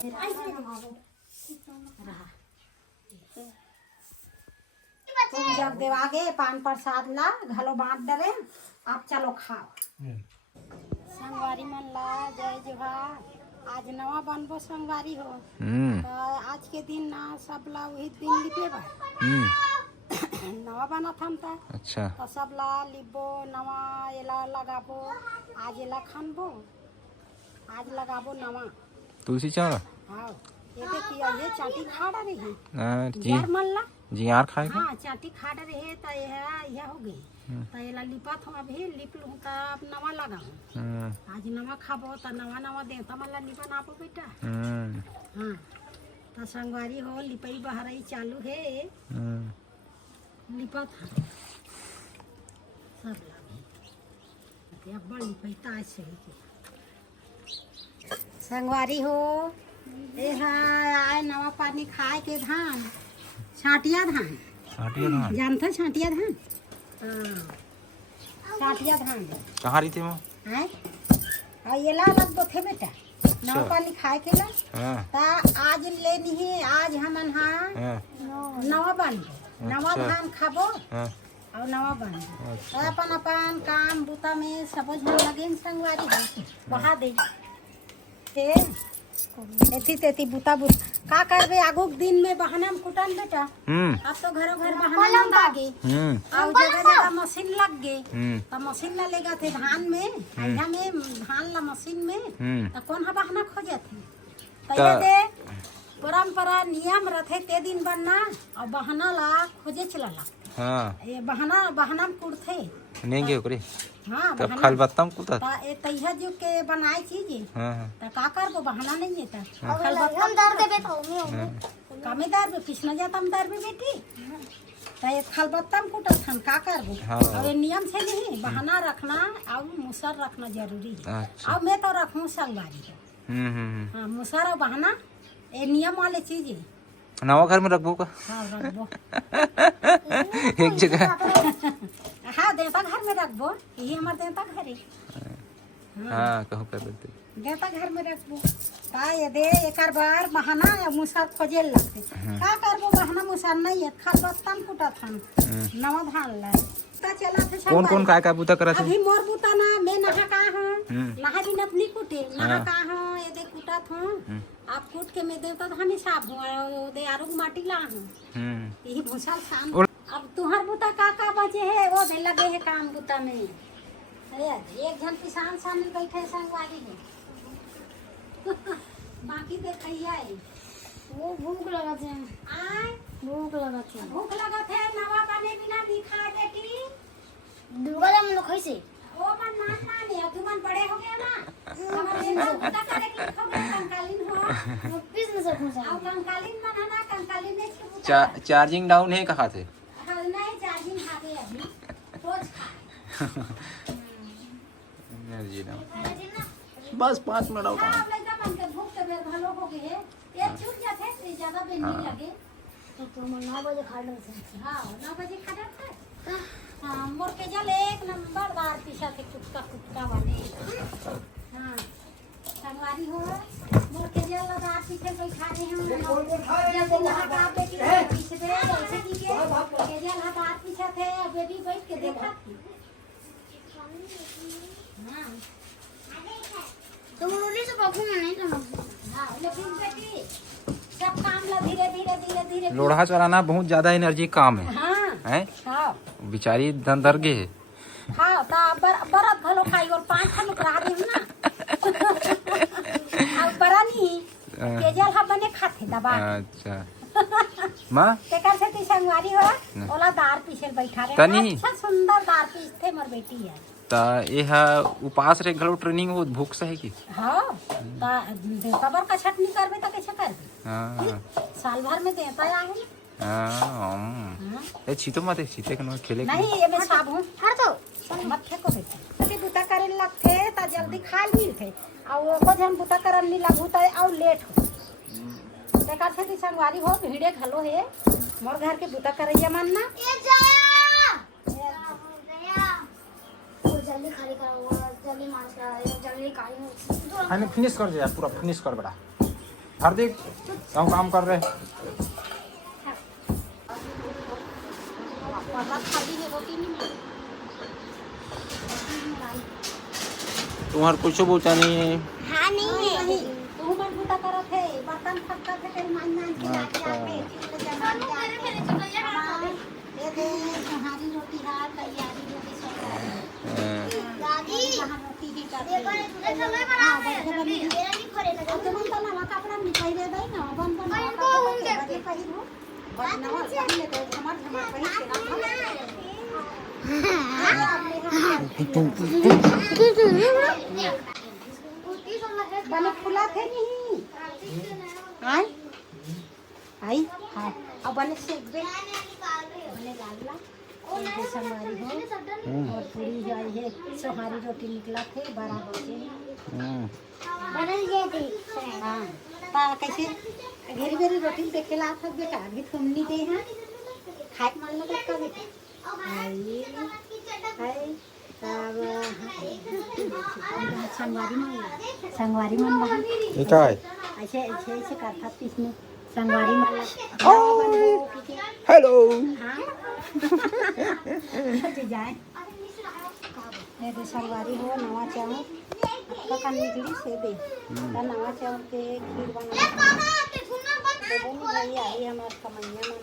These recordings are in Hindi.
तुम जब देवागे पान प्रसाद ला घलो बांट डरे आप चलो खाओ। संगवारी मन ला जय जोहार। आज नवा बनबो संगवारी हो तो आज के दिन ना सब ला वही दिन लिपे बा नवा बना था ता अच्छा तो सब ला लिबो नवा एला लगाबो आज एला खानबो आज लगाबो नवा तुलसी चावल। हाँ ये देखिए ये चाटी खा रही जी यार मन ला जी यार खाए हाँ चाटी खा रहे तो यह हो गई तो एला लिपत हूँ अभी लिप लूँ तो अब नवा लगाऊँ आज नवा खाबो तो नवा नवा देवता मन ला लिपन आपो बेटा। हाँ तो संगवारी हो लिपई बहरई चालू है लिपत है सब लगे अब बड़ लिपई ताज सही के संगवारी हो ए आए नवा पानी खाए के धान छाटिया धान जानते छाटिया धान छाटिया धान कहाँ रही थे वो है और ये ला लग दो थे बेटा नवा पानी खाए के ला ता आज लेनी है आज हमन हाँ नवा बन नवा धान खाबो और नवा बन अपन अपन काम बूता में सब झन लगे संगवारी बहा दे ते एती तेती बुता बुत का करबे आगो दिन में बहाना में कुटन बेटा अब तो घरों घर बहाना में लागे और जगह जगह मशीन लग गए तो मशीन ला लेगा थे धान में आइया में धान ला मशीन में तो कौन हा बहाना खोजे थे तो ये दे परंपरा नियम रथे ते दिन बनना और बहाना ला खोजे चला हाँ ये बहाना बहाना में कुड़थे नहीं गए ओकरे हाँ तब खल बत्तम कुता ता ए तैया जो के बनाई चीज हां ता का कर को बहाना नहीं है ता खल बत्तम दर देबे तो कमे दर में पिछना जाता हम दर में बेटी ता ये खल बत्तम कुटा थन का कर को और ये नियम से नहीं बहाना रखना और मुसर रखना जरूरी है। अब मैं तो रखूं संगवारी हां मुसर और बहाना ये नियम वाले चीज है। नवा घर में रखबो का हाँ रखबो एक जगह हाँ देवता घर में रखबो यही हमार देवता घर है। हाँ कहूँ कर देते देवता घर में रखबो ता ये दे एकर बार बहाना या मुसर खोजे लगते का करबो बहाना मुसर नहीं है खल बत्तम कुटा थन नवा धान ला ता चला थे कौन कौन काय बूता करा थे अभी मोर बूता ना मैं नहा का हूं नहा दिन अपनी कुटे नहा का हूं ये दे कुटा हूं आप कूट के मैं देवता धान साफ हूं दे आरुग माटी ला हूं यही भूसा शाम अब तुहर बूता का बचे है वो दे लगे है काम बूता में अरे एक जन किसान सामने बैठे संगवारी है बाकी देखिए वो भूख लगा थे आय भूख लगा थे नवा बने बिना दिखा बेटी दुर्गा जम लोग कैसे ओ मन नाना नहीं तू मन बड़े हो गया ना मगर ये ना बूता करे कि कंकालीन हो पीस में सकूं और कंकालीन मन है ना कंकालीन ने इसको चार्जिंग डाउन है कहाँ थे नहीं चार्जिंग खा गए अभी रोज एनर्जी बस 5 मिनट और आप लइका मन के भूख के बेर भलो हो गए ये छूट जाते तो ज्यादा बेर नहीं लगे तो तुम 9 बजे खा लो हां 9 बजे खा जाते हां मोर के जल एक नंबर दार पीछा के कुटका वाले हां संगवारी हो मोर के जल दार पीछे कोई खा रहे हैं जल्दी नहा का बेटी पीछे दे ऐसे की के जल दार पीछे थे बेबी बैठ के देखा हां तुम रोटी से पकू में नहीं करना हां लेकिन बेटी सब काम ला धीरे लोढ़ा चलाना बहुत ज्यादा एनर्जी काम है हां हैं हां बिचारी दर गे है हां ता बरत भलो खाई और 5 खन करा दे ना अब बरानी केजल हा बने खाते दबा अच्छा मां तेकर से ती संगवारी हो ओला दार पीछे बैठा रहे तनी अच्छा सुंदर दार पीछे मोर बेटी है ता यह उपास रे घलो ट्रेनिंग हो भूख से है की हां ता देवता का छटनी करबे त कैसे करबे हां साल भर में देवता आहे हां ए छीतो मत छीते कनो खेले नहीं ये मैं साबुन हर तो मत फेंको बेटा ते बुता करे लगथे ता जल्दी खा मिलथे और को जन बुता करन नी लागू त और लेट हो तेकर से ती संगवारी हो भीड़े घलो है मोर घर के बुता करैया मन ना ये जाया जल्दी खाली करो जल्दी मार कर जल्दी काली हमें फिनिश कर दे यार पूरा फिनिश कर बड़ा हार्दिक काम कर रहे तुम्हार कुछ पूछा नहीं है। हाँ नहीं है तू मन फुटा करत है बर्तन फटका थे तेरे मान मान के लाके आवे ये दे तुम्हारी रोटी हां तैयारी रोटी सब दादी रोटी की कर देखो तुझे समय बना है मेरा नहीं खोलेगा तो मन तो नवा कपड़ा नहीं पहिरे दई ना बन बन को हम बदले पहिरो बस नवा पहले तो हमार हमार पहिर के बने फुला थे नहीं आई आई हां अब बने सेक दे बने लागला ये संवारी हो और पूरी जाई है सोहारी रोटी निकला थे 12 बजे बदल गए थे हां पा कैसे घेरी घेरी रोटी देखेला था बेटा अभी तुम नहीं दे हैं खाए मान लो का बेटा आई आई तब संगवारी मन ये क्या है? ऐसे ऐसे ऐसे करता इसमें संगवारी मन हेलो हाँ जाए ये तो संगवारी हो नवा चावल तो कल निकली से दे तो नवा चावल के खीर बना तो वो नहीं आई हमारे कमैया मन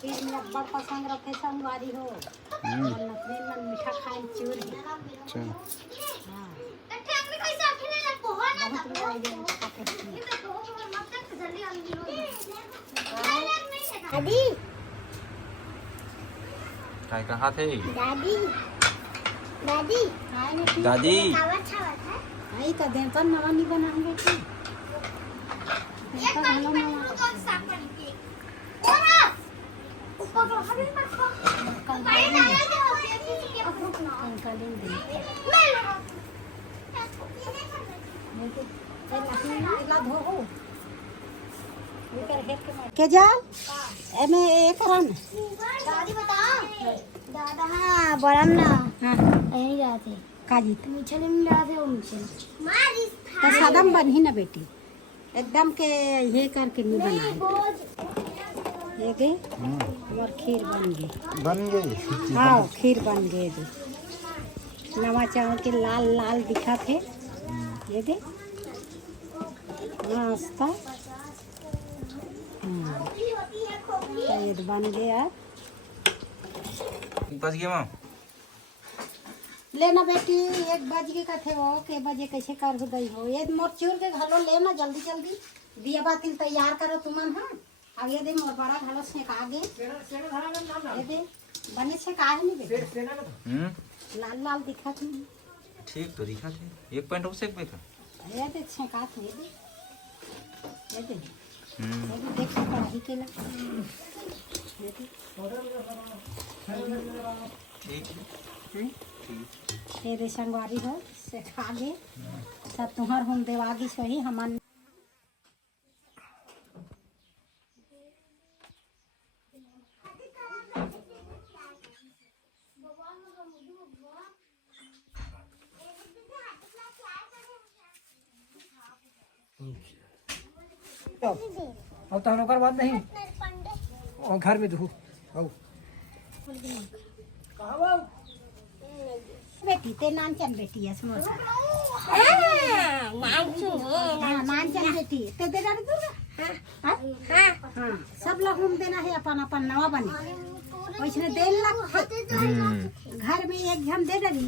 खीर में बड़ पसंद रखे संगवारी हो नखरे मन मीठा खाए चूर है अच्छा हाँ दादी काय कहा थे दादी दादी दादी आई तो दे पर नवा नहीं बनाएंगे की के जाल एमे एक रन दादी बताओ दादा हाँ बड़म ना हां यहीं जाते काजी मीठे नहीं जाते वो मीठे तो सदम बनी ना बेटी एकदम के ये करके नहीं बनाए ये दे और खीर बन गई हाँ खीर बन गई दे नवा चावल के लाल लाल दिखा थे ये दे नाश्ता तो ये बन गया बस गया मां लेना बेटी 1 बजे का थे वो के बजे कैसे कर हो गई हो ये मोर चूर के घलो लेना जल्दी जल्दी दिया बातिल तैयार करो तुमन हां आगे दे मोर बड़ा घलो से आगे ये दे बने से काहे नहीं बेटा लाल लाल दिखा थी ठीक तो दिखा थे 1 पॉइंट हो सकते थे ये दे छका थे ये दे देख पढ़ाई के ला ये दे ठीक ये दे संगवारी हो से खागे सब तुहर हम देवागी सही हमन अब तो नौकर बात नहीं और घर में दू आओ बेटी ते नानचन बेटी है समोसा नानचन बेटी ते दे डाल दूंगा हाँ सब लोग हम देना है अपन अपन नवा बने वैसे देन लग घर में एक जन दे डरी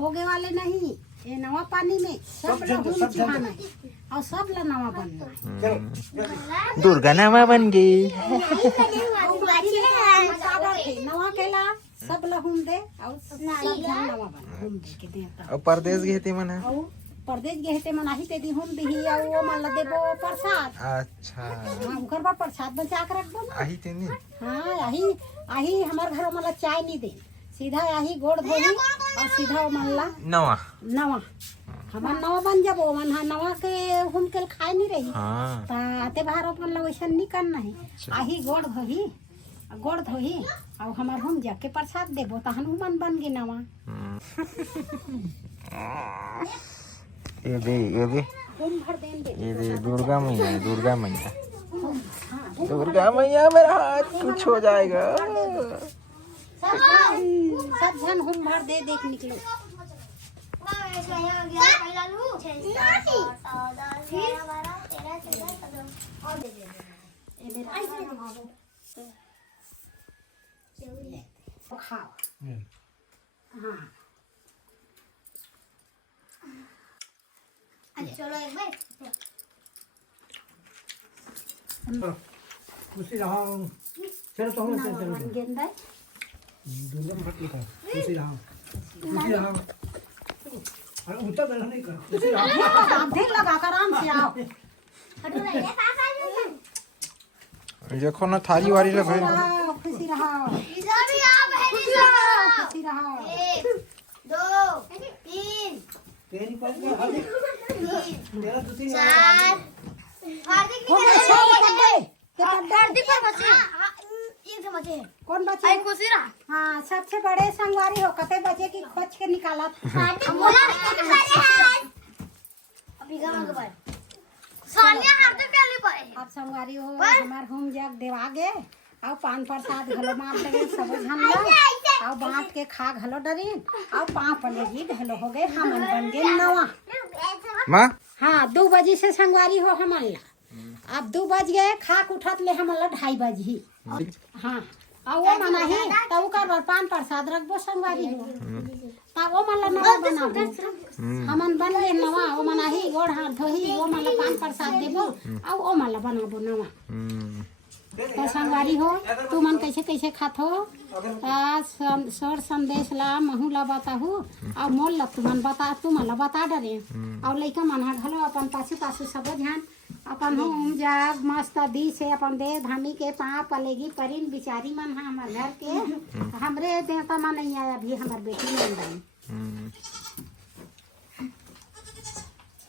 हो गए वाले नहीं ये नवा पानी में सब लोग चिढ़ाना है और सब लोग नवा बनना है दुर्गा नवा बन गई नवा केला सब लोग हम दे और सब जन नवा बन हम दे के देता और परदेश गए थे मन और परदेश गए थे मनाही ते दी हम दी और वो मन ल देबो प्रसाद अच्छा हां उकर पर प्रसाद बचा के रखबो ना आही ते नहीं हां आही हमार घर में चाय नहीं दे सीधा आही गोड़ धोई और सीधा मनला नवा नवा हमार नवा बन जाबो मन हा नवा के हम के खाए नहीं रही हाँ ता आते बाहर अपन ला वैसा नहीं करना है आही गोड़ धोई गोड़ धोही और हमार हम जाके प्रसाद देबो तहन मन बन गे नवा। ये भी हम भर देन दे ये दे दुर्गा मैया दुर्गा मैया मेरा हाथ कुछ हो जाएगा। सब जन हम भर दे देख निकलो। खाओ हाँ चलो एक बार खुशी रहो। चलो तो हम चलो गेंदा दुर्गा मत लिखो। खुशी रहो अरे ऊंचा बैठा नहीं कर। खुशी रहो आप ढेर लगा कर आराम से आओ। हटो रे देखो ना थाली वाली लग रही खुशी रहो इधर भी आप है इधर खुशी रहो। 1 2 3 तेरी पर तेरा दूसरी 4 हार्दिक हो गए छह पकड़ हार्दिक पर बचे ये से बचे कौन बचे? आई खुशी रहा हाँ सबसे बड़े संगवारी हो कते बजे की खोज के निकाला। हार्दिक बोला अभी गांव के बाद सानिया हार्दिक के लिए पाए आप संगवारी हो हमार हम जग देवा गे और पान प्रसाद घलो मार दे सब झन ला और बांट के खा घलो डरीन और पाँव पले जी घलो हो गए हमन बन गए नवा। माँ हाँ 2 बजे से संगवारी हो हमन ला। अब 2 बज गए खाक उठत ले हमन ला 2:30 बजे। हाँ और वो मना ही तो कर पान प्रसाद रखबो संगवारी हो तब वो मन ला नवा बनाबो हमन बन गए नवा। वो मना ही गोड़ हाथ धोही वो मन ला पान प्रसाद देबो और वो मन ला बनाबो नवा। तो संगवारी हो तू मन कैसे कैसे खात हो सर संदेश ला महू ला बताहू और मोल ला तू मन बता तू मन ला बता डरे और लइका मन हा घलो अपन पाछू सब ध्यान अपन हम जाग मस्त दी से अपन दे धामी के पाँव पलेगी परिन बिचारी मन हा हमर घर के हमरे देवता मन नहीं आया भी हमर बेटी नहीं